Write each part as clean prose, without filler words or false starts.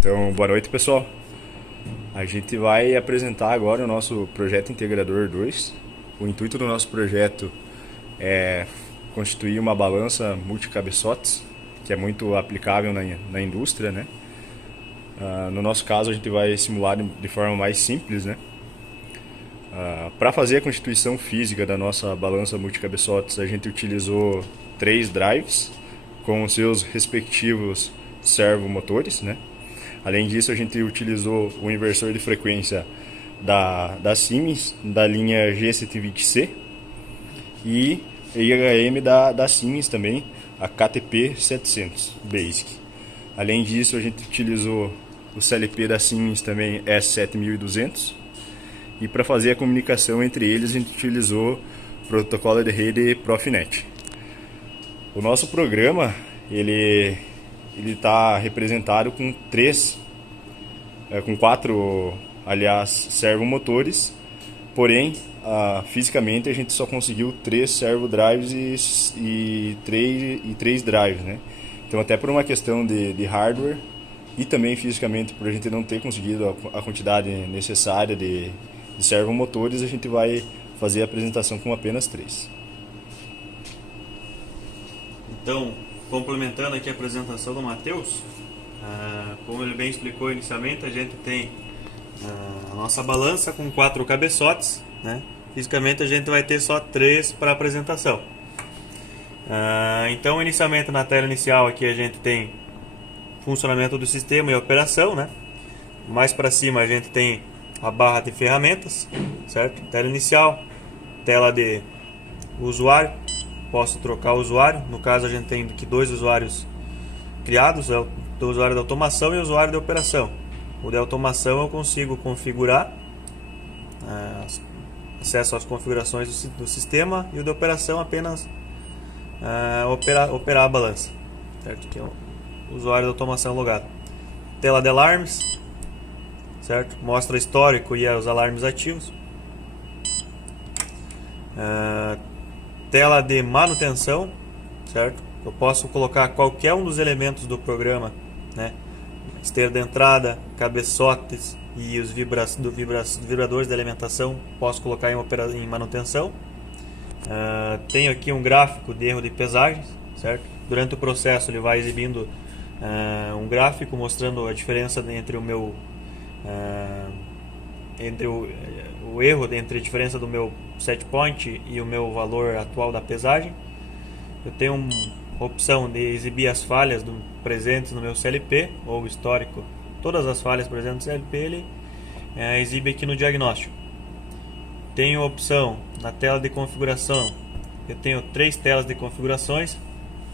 Então, boa noite, pessoal. A gente vai apresentar agora o nosso projeto Integrador 2. O intuito do nosso projeto é constituir uma balança multicabeçotes, que é muito aplicável na indústria, né? No nosso caso, a gente vai simular de forma mais simples, né? Para fazer a constituição física da nossa balança multicabeçotes, a gente utilizou 3 drives com os seus respectivos servomotores, né? Além disso, a gente utilizou o inversor de frequência da Siemens, da linha G120C, e IHM da Siemens também, a KTP 700 Basic. Além disso, a gente utilizou o CLP da Siemens também, S7200, e para fazer a comunicação entre eles, a gente utilizou o protocolo de rede Profinet. O nosso programa, ele está representado com quatro, aliás, servomotores, porém, fisicamente a gente só conseguiu 3 servo drives e 3 drives, né? Então, até por uma questão de hardware e também fisicamente, por a gente não ter conseguido a quantidade necessária de servomotores, a gente vai fazer a apresentação com apenas 3. Então, complementando aqui a apresentação do Matheus, como ele bem explicou inicialmente, a gente tem a nossa balança com 4 cabeçotes, né? Fisicamente a gente vai ter só 3 para apresentação. Então, inicialmente na tela inicial aqui a gente tem funcionamento do sistema e operação, né? Mais para cima a gente tem a barra de ferramentas, certo? Tela inicial, tela de usuário. Posso trocar o usuário. No caso, a gente tem aqui 2 usuários criados, é o usuário da automação e o usuário de operação. O de automação eu consigo configurar acesso às configurações do sistema, e o de operação apenas operar a balança, certo? Que é o usuário da automação logado. Tela de alarmes, certo? Mostra o histórico e os alarmes ativos. Tela de manutenção, certo? Eu posso colocar qualquer um dos elementos do programa, né? Esteira de entrada, cabeçotes e os vibradores de alimentação, posso colocar em manutenção. Tenho aqui um gráfico de erro de pesagens, certo? Durante o processo ele vai exibindo um gráfico mostrando a diferença entre o meu o erro entre a diferença do meu set point e o meu valor atual da pesagem. Eu tenho uma opção de exibir as falhas presentes no meu CLP ou histórico. Todas as falhas presentes no CLP ele exibe aqui no diagnóstico. Tenho a opção na tela de configuração. Eu tenho 3 telas de configurações,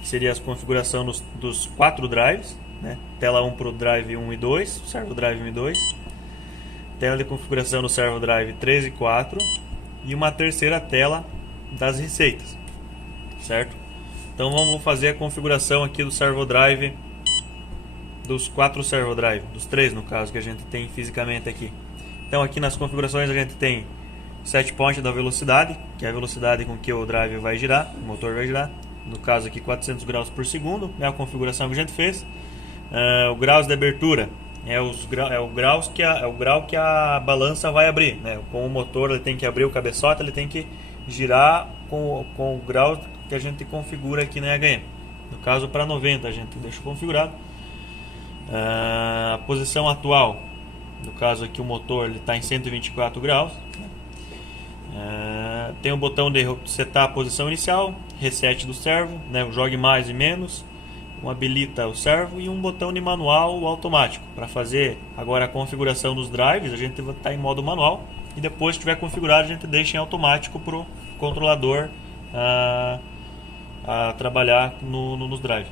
que seria a configuração dos 4 drives, né? Tela 1 para o drive 1 e 2, servo drive 1 e 2. Tela de configuração do servo drive 3 e 4. E uma terceira tela das receitas, certo? Então vamos fazer a configuração aqui do servo drive, dos 4 servo drive, dos 3 no caso que a gente tem fisicamente aqui. Então aqui nas configurações a gente tem set point da velocidade, que é a velocidade com que o drive vai girar, o motor vai girar. No caso aqui 400 graus por segundo, é a configuração que a gente fez. O graus de abertura é o grau que a balança vai abrir, né? Com o motor ele tem que abrir o cabeçote, ele tem que girar com o grau que a gente configura aqui na EHM. No caso, para 90 a gente deixa configurado. A posição atual, no caso aqui o motor está em 124 graus, né? Tem o botão de setar a posição inicial, reset do servo, né? O jogue mais e menos, habilita o servo, e um botão de manual automático. Para fazer agora a configuração dos drives, a gente vai estar em modo manual, e depois que estiver configurado a gente deixa em automático para o controlador a trabalhar nos drives.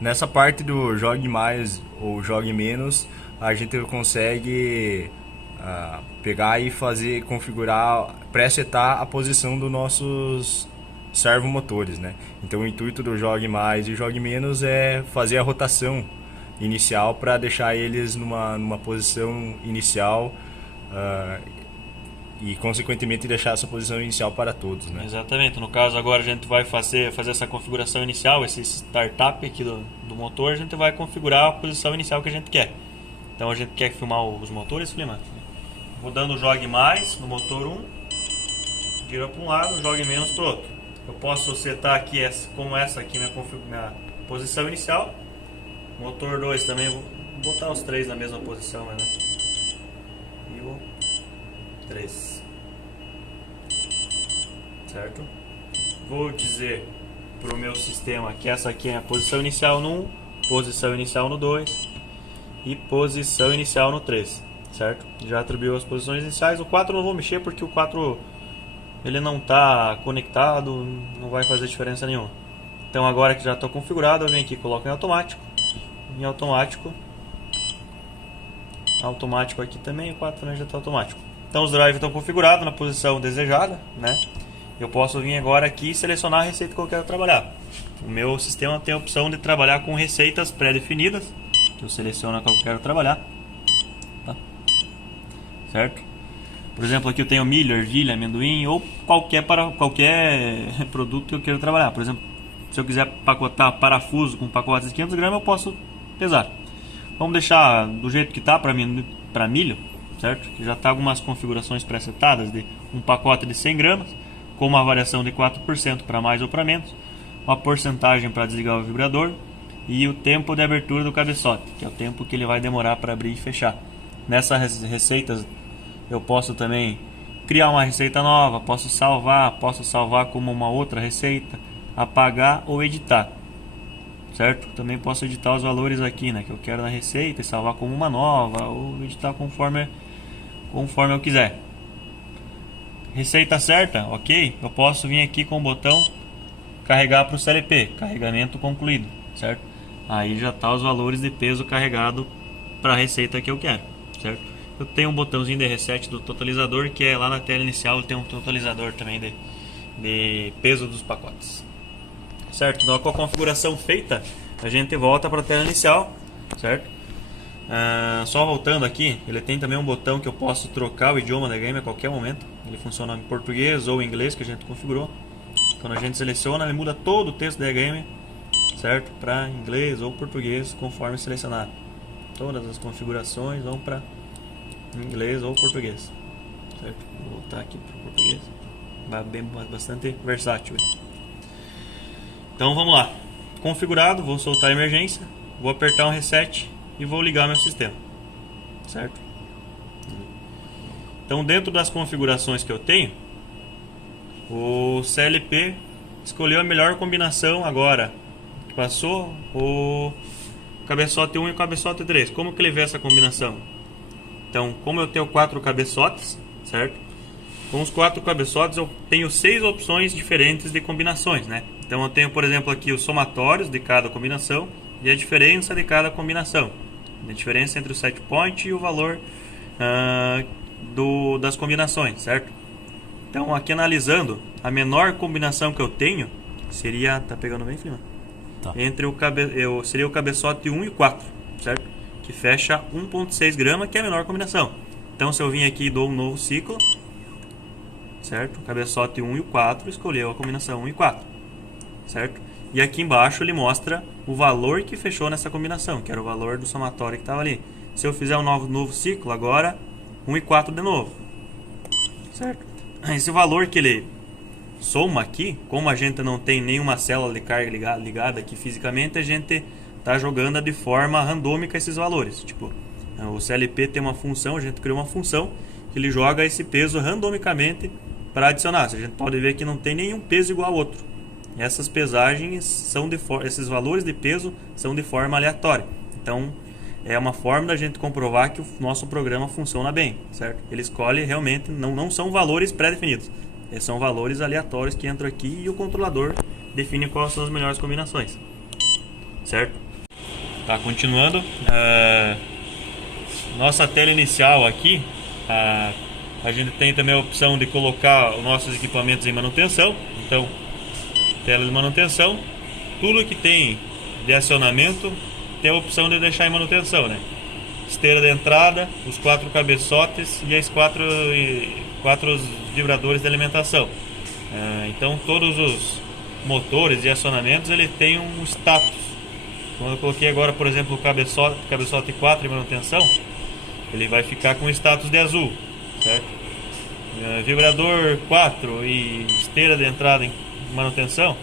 Nessa parte do jogue mais ou jogue menos, a gente consegue pegar e configurar, presetar a posição dos nossos servomotores, né? Então o intuito do jogue mais e jogue menos é fazer a rotação inicial para deixar eles numa posição inicial e consequentemente deixar essa posição inicial para todos, né? Exatamente. No caso agora a gente vai fazer essa configuração inicial, esse startup aqui do motor, a gente vai configurar a posição inicial que a gente quer. Então a gente quer filmar os motores, Flima. Vou dando jogue mais no motor 1, gira para um lado, jogue menos para o outro. Eu posso setar aqui como essa aqui minha posição inicial. Motor 2 também, vou botar os três na mesma posição, né? E o 3. Certo? Vou dizer para o meu sistema que essa aqui é a posição inicial no 1, posição inicial no 2 e posição inicial no 3, certo? Já atribuiu as posições iniciais. O 4 eu não vou mexer porque o 4 ele não está conectado, não vai fazer diferença nenhuma. Então agora que já está configurado, eu venho aqui e coloco em automático. Em automático aqui também, o 4 já está automático. Então os drives estão configurados na posição desejada, né? Eu posso vir agora aqui e selecionar a receita que eu quero trabalhar. O meu sistema tem a opção de trabalhar com receitas pré-definidas. Eu seleciono a que eu quero trabalhar, tá? Certo? Por exemplo, aqui eu tenho milho, ervilha, amendoim ou qualquer produto que eu queira trabalhar. Por exemplo, se eu quiser pacotar parafuso com pacotes de 500 gramas, eu posso pesar. Vamos deixar do jeito que está para milho, certo? Que já está algumas configurações pré-setadas de um pacote de 100 gramas, com uma variação de 4% para mais ou para menos, uma porcentagem para desligar o vibrador e o tempo de abertura do cabeçote, que é o tempo que ele vai demorar para abrir e fechar. Nessas receitas eu posso também criar uma receita nova, posso salvar como uma outra receita, apagar ou editar, certo? Também posso editar os valores aqui, né, que eu quero na receita e salvar como uma nova ou editar conforme eu quiser. Receita certa, ok? Eu posso vir aqui com o botão carregar para o CLP, carregamento concluído, certo? Aí já está os valores de peso carregado para a receita que eu quero, certo? Eu tenho um botãozinho de reset do totalizador, que é lá na tela inicial, tem um totalizador também de peso dos pacotes, certo? Então com a configuração feita, a gente volta para a tela inicial, certo? Só voltando aqui, ele tem também um botão que eu posso trocar o idioma da game a qualquer momento. Ele funciona em português ou em inglês, que a gente configurou. Quando a gente seleciona, ele muda todo o texto da game, certo? Para inglês ou português, conforme selecionado. Todas as configurações vão para inglês ou português, certo? Vou voltar aqui para o português. Bastante versátil. Então vamos lá. Configurado, vou soltar a emergência, vou apertar um reset e vou ligar meu sistema, certo? Então dentro das configurações que eu tenho, o CLP escolheu a melhor combinação agora. Passou o cabeçote 1 e o cabeçote 3. Como que ele vê essa combinação? Então, como eu tenho 4 cabeçotes, certo? Com os 4 cabeçotes eu tenho 6 opções diferentes de combinações, né? Então eu tenho, por exemplo, aqui os somatórios de cada combinação e a diferença de cada combinação. A diferença entre o set point e o valor das combinações, certo? Então aqui analisando, a menor combinação que eu tenho seria, tá pegando bem, Flima? Tá. Seria o cabeçote 1 e 4, certo? Que fecha 1.6 grama, que é a menor combinação. Então se eu vim aqui e dou um novo ciclo, certo? O cabeçote 1 e o 4 escolheu a combinação 1 e 4, certo? E aqui embaixo ele mostra o valor que fechou nessa combinação, que era o valor do somatório que estava ali. Se eu fizer um novo ciclo, agora 1 e 4 de novo, certo? Esse valor que ele soma aqui, como a gente não tem nenhuma célula de carga ligada aqui fisicamente, a gente está jogando de forma randômica esses valores. Tipo, o CLP tem uma função, a gente criou uma função que ele joga esse peso randomicamente para adicionar. A gente pode ver que não tem nenhum peso igual ao outro. Essas pesagens esses valores de peso são de forma aleatória. Então é uma forma da gente comprovar que o nosso programa funciona bem, certo? Ele escolhe realmente, não são valores pré-definidos, são valores aleatórios que entram aqui e o controlador define quais são as melhores combinações, certo? Tá, continuando, nossa tela inicial aqui, a gente tem também a opção de colocar os nossos equipamentos em manutenção. Então tela de manutenção, tudo que tem de acionamento tem a opção de deixar em manutenção, né? Esteira de entrada, os 4 cabeçotes e as 4 vibradores de alimentação. Então todos os motores e acionamentos ele tem um status, Quando eu coloquei agora, por exemplo, o cabeçote 4 em manutenção, ele vai ficar com status de azul, certo? Vibrador 4 e esteira de entrada em manutenção,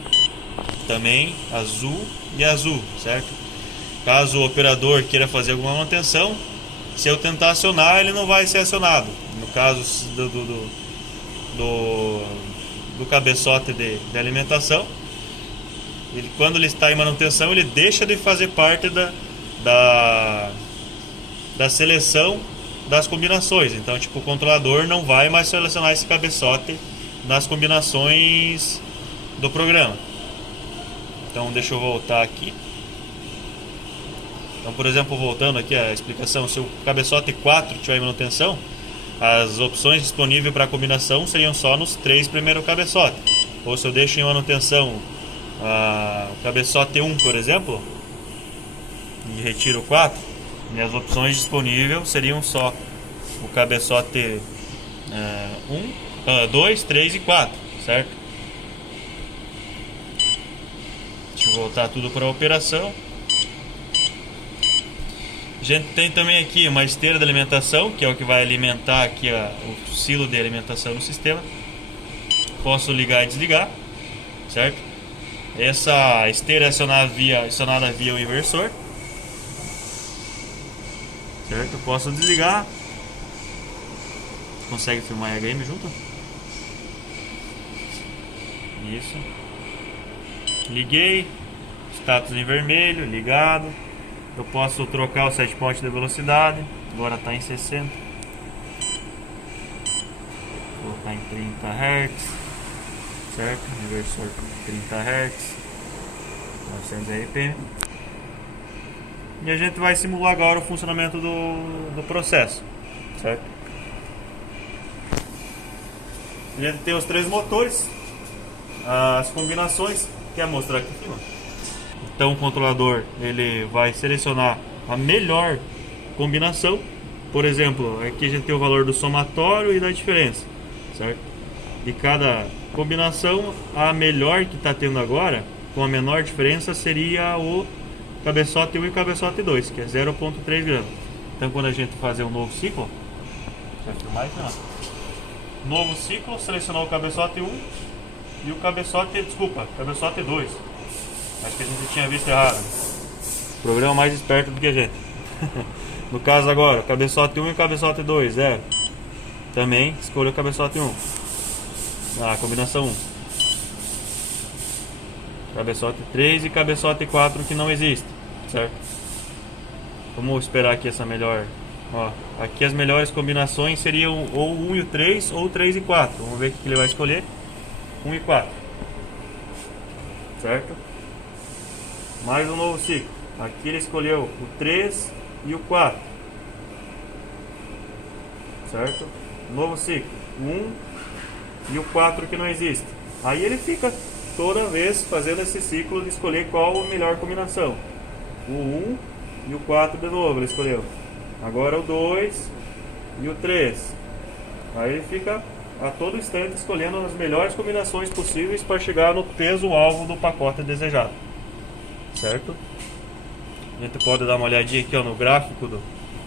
também azul e azul, certo? Caso o operador queira fazer alguma manutenção, se eu tentar acionar, ele não vai ser acionado. No caso do cabeçote de alimentação, quando ele está em manutenção, ele deixa de fazer parte da seleção das combinações. Então, tipo, o controlador não vai mais selecionar esse cabeçote nas combinações do programa. Então, deixa eu voltar aqui. Então, por exemplo, voltando aqui a explicação, se o cabeçote 4 tiver em manutenção, as opções disponíveis para combinação seriam só nos 3 primeiros cabeçotes. Ou se eu deixo em manutenção o cabeçote 1, por exemplo, e retiro o 4, minhas opções disponíveis seriam só o cabeçote 2, 3 e 4, certo? Deixa eu voltar tudo para a operação. A gente tem também aqui uma esteira de alimentação, que é o que vai alimentar aqui o silo de alimentação no sistema. Posso ligar e desligar, certo? Essa esteira é acionada via o inversor, certo? Posso desligar. Consegue filmar a game junto? Isso. Liguei. Status em vermelho, ligado. Eu posso trocar o set point de velocidade. Agora está em 60. Vou colocar em 30 Hz. Certo? Inversor 30 Hz. 900 RPM. E a gente vai simular agora o funcionamento do processo. Certo? A gente tem os 3 motores. As combinações. Quer mostrar aqui em cima? Então o controlador ele vai selecionar a melhor combinação. Por exemplo, aqui a gente tem o valor do somatório e da diferença, certo? De cada combinação, a melhor que está tendo agora, com a menor diferença, seria o cabeçote 1 e o cabeçote 2, que é 0,3 gramas. Então quando a gente fazer um novo ciclo, vai filmar aqui, ó. Novo ciclo, selecionou o cabeçote 1 e o cabeçote 2. Acho que a gente tinha visto errado. O programa mais esperto do que a gente. No caso agora, cabeçote 1 e cabeçote 2, 0. Também escolha o cabeçote 1. Combinação 1. Cabeçote 3 e cabeçote 4 que não existe, certo? Vamos esperar aqui essa melhor. Ó, aqui as melhores combinações seriam ou 1 e o 3 ou 3 e 4. Vamos ver o que ele vai escolher. 1 e 4. Certo? Mais um novo ciclo. Aqui ele escolheu o 3 e o 4. Certo? Novo ciclo. 1 e o 4 que não existe. Aí ele fica toda vez fazendo esse ciclo de escolher qual a melhor combinação. O 1 e o 4 de novo ele escolheu. Agora o 2 e o 3. Aí ele fica a todo instante escolhendo as melhores combinações possíveis para chegar no peso-alvo do pacote desejado. Certo? A gente pode dar uma olhadinha aqui, ó, no gráfico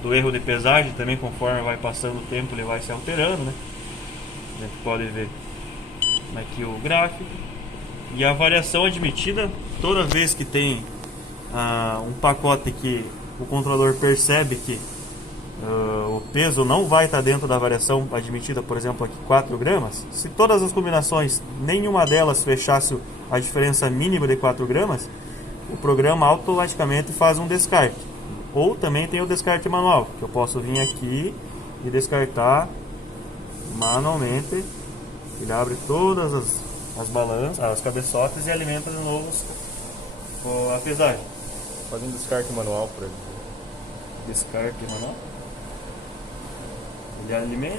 do erro de pesagem. Também conforme vai passando o tempo ele vai se alterando, né? A gente pode ver aqui o gráfico. E a variação admitida, toda vez que tem um pacote que o controlador percebe que o peso não vai estar dentro da variação admitida, por exemplo aqui 4 gramas, se todas as combinações, nenhuma delas fechasse a diferença mínima de 4 gramas, o programa automaticamente faz um descarte. Ou também tem o descarte manual, que eu posso vir aqui e descartar manualmente. Ele abre todas as balanças, as cabeçotes e alimenta de novo a pesagem. Faz um descarte manual para ele. Descarte manual.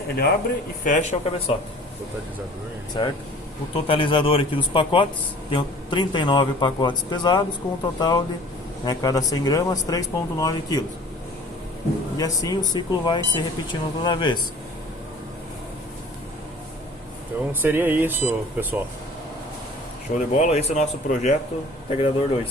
Ele abre e fecha o cabeçote. Totalizador. Certo? O totalizador aqui dos pacotes, tem 39 pacotes pesados com um total de, cada 100 gramas, 3,9 kg. E assim o ciclo vai se repetindo toda vez. Então seria isso, pessoal. Show de bola, esse é o nosso projeto Integrador 2.